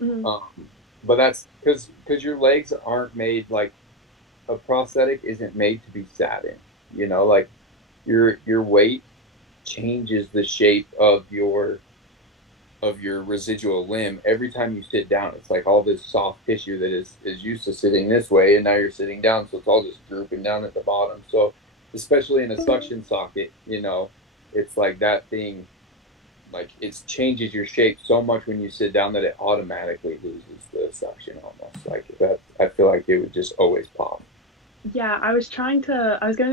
Mhm. But that's because your legs aren't made like a prosthetic isn't made to be sat in. You know, like your weight changes the shape of your residual limb every time you sit down. It's like all this soft tissue that is used to sitting this way, and now you're sitting down, so it's all just drooping down at the bottom. So, especially in a suction socket, it's like that thing, like it changes your shape so much when you sit down that it automatically loses the suction almost. Like that, I feel like it would just always pop. Yeah, I was going to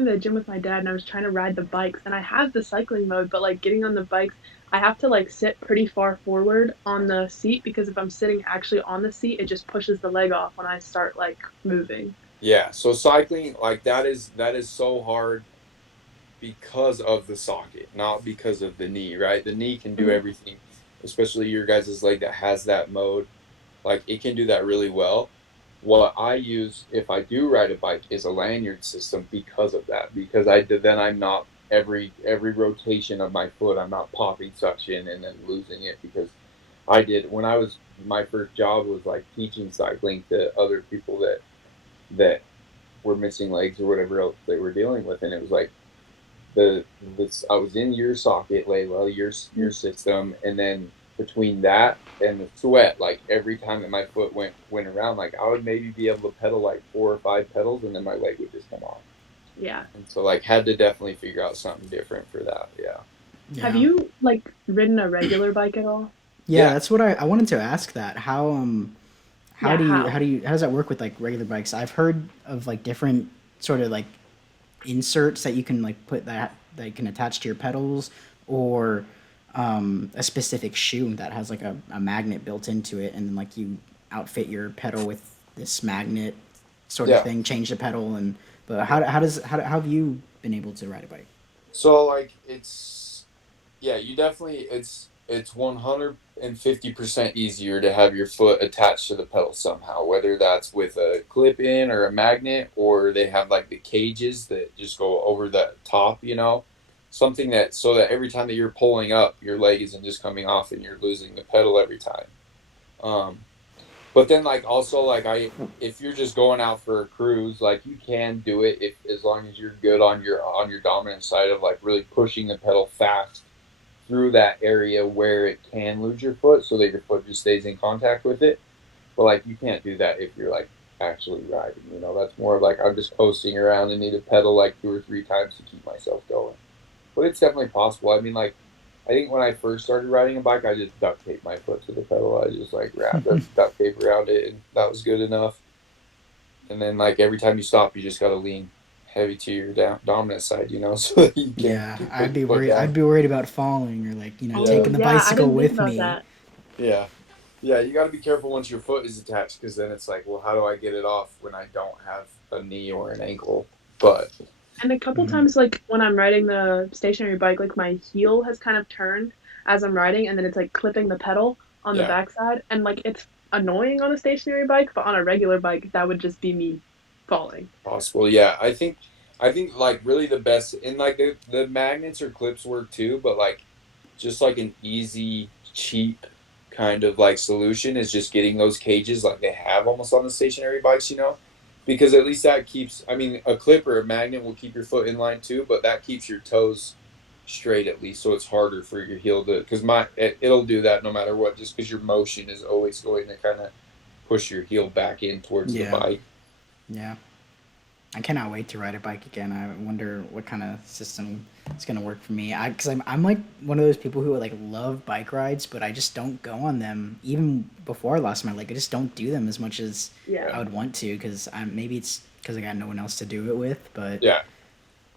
the gym with my dad and I was trying to ride the bikes and I have the cycling mode, but like getting on the bikes, I have to like sit pretty far forward on the seat because if I'm sitting actually on the seat, it just pushes the leg off when I start like moving. Yeah, so cycling like that is so hard because of the socket, not because of the knee, right? The knee can do Mhm. everything, especially your guys' leg that has that mode. Like it can do that really well. What I use if I do ride a bike is a lanyard system because of that. Because then I'm not every rotation of my foot, I'm not popping suction and then losing it because I did when I was my first job was like teaching cycling to other people that were missing legs or whatever else they were dealing with, and it was like this I was in your socket, Layla, your system, and then between that and the sweat, like every time that my foot went around, like I would maybe be able to pedal like 4 or 5 pedals, and then my leg would just come off. Yeah. And so like had to definitely figure out something different for that. Yeah, Have Yeah. you like ridden a regular bike at all? Yeah, yeah. that's what I wanted to ask that. How Yeah, do you how? how does that work with like regular bikes? I've heard of like different sort of like inserts that you can like put that you can attach to your pedals, or a specific shoe that has like a magnet built into it, and then like you outfit your pedal with this magnet sort of Yeah. thing, change the pedal. And but Yeah. how have you been able to ride a bike? So like it's yeah, you definitely it's 150% easier to have your foot attached to the pedal somehow, whether that's with a clip in or a magnet, or they have like the cages that just go over the top, something that so that every time that you're pulling up, your leg isn't just coming off and you're losing the pedal every time. Um, but then like also like if you're just going out for a cruise, like you can do it if as long as you're good on your dominant side of like really pushing the pedal fast through that area where it can lose your foot so that your foot just stays in contact with it. But like you can't do that if you're like actually riding, that's more of like I'm just coasting around and need to pedal like 2 or 3 times to keep myself going. But it's definitely possible. I mean, like I think when I first started riding a bike, I just duct taped my foot to the pedal. I just like wrapped a duct tape around it, and that was good enough. And then like every time you stop, you just gotta lean heavy to your dominant side, so that you can Yeah, put your foot I'd down. be worried about falling or like Oh, taking Yeah, the yeah, I bicycle didn't think with about me. that. yeah, yeah. You got to be careful once your foot is attached because then it's like, well, how do I get it off when I don't have a knee or an ankle? But And a couple Mhm. times, like when I'm riding the stationary bike, like my heel has kind of turned as I'm riding, and then it's like clipping the pedal on the yeah, backside, and like it's annoying on a stationary bike, but on a regular bike, that would just be me falling. possible. Yeah, I think like really the best and like the magnets or clips work too, but like just like an easy, cheap kind of like solution is just getting those cages like they have almost on the stationary bikes, because at least that keeps, I mean, a clip or a magnet will keep your foot in line too, but that keeps your toes straight at least. So it's harder for your heel to, because it'll do that no matter what, just because your motion is always going to kind of push your heel back in towards the Yeah, bike. yeah. I cannot wait to ride a bike again. I wonder what kind of system is gonna work for me. Because I'm like one of those people who like love bike rides, but I just don't go on them. Even before I lost my leg, I just don't do them as much as Yeah. I Yeah. would want to. Because maybe it's because I got no one else to do it with. But Yeah.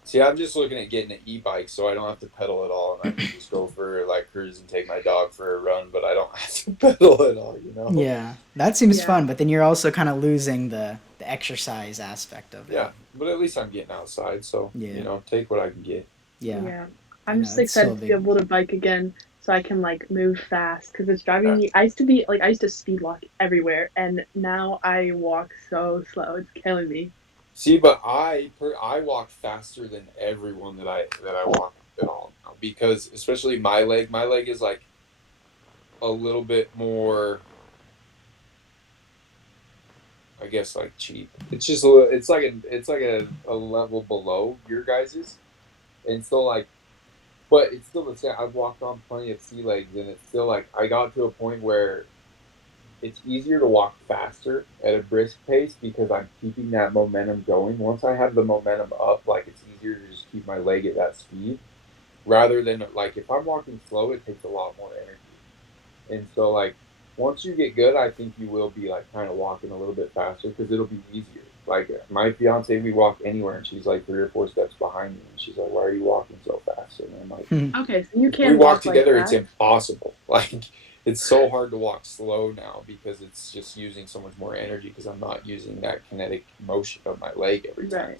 See, I'm just looking at getting an e-bike so I don't have to pedal at all and I can just go for like cruise and take my dog for a run, but I don't have to pedal at all. yeah, that seems Yeah. fun. But then you're also kind of losing the exercise aspect of it. Yeah, but at least I'm getting outside, so, Yeah, take what I can get. yeah. Yeah. I I'm know just it's still a excited to be big. able to bike again so I can like move fast because it's driving Yeah. me. I used to speed walk everywhere and now I walk so slow. It's killing me. See, but I walk faster than everyone that I walk at all now because especially my leg is like a little bit more. I guess like cheap. It's just it's like a level below your guys's, and so like, but it's still the same. I've walked on plenty of sea legs, and it's still like I got to a point where it's easier to walk faster at a brisk pace because I'm keeping that momentum going. Once I have the momentum up, like it's easier to just keep my leg at that speed rather than like if I'm walking slow, it takes a lot more energy. And so like once you get good, I think you will be like kind of walking a little bit faster because it'll be easier. Like my fiance, we walk anywhere and she's like 3 or 4 steps behind me and she's like, "Why are you walking so fast?" And I'm like, Okay, so you if we can walk walk like together, it's that. impossible. Like it's so hard to walk slow now because it's just using so much more energy because I'm not using that kinetic motion of my leg every time. Right.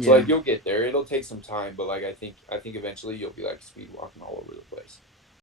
So Yeah. like you'll get there. It'll take some time, but like I think eventually you'll be like speed walking all over the place.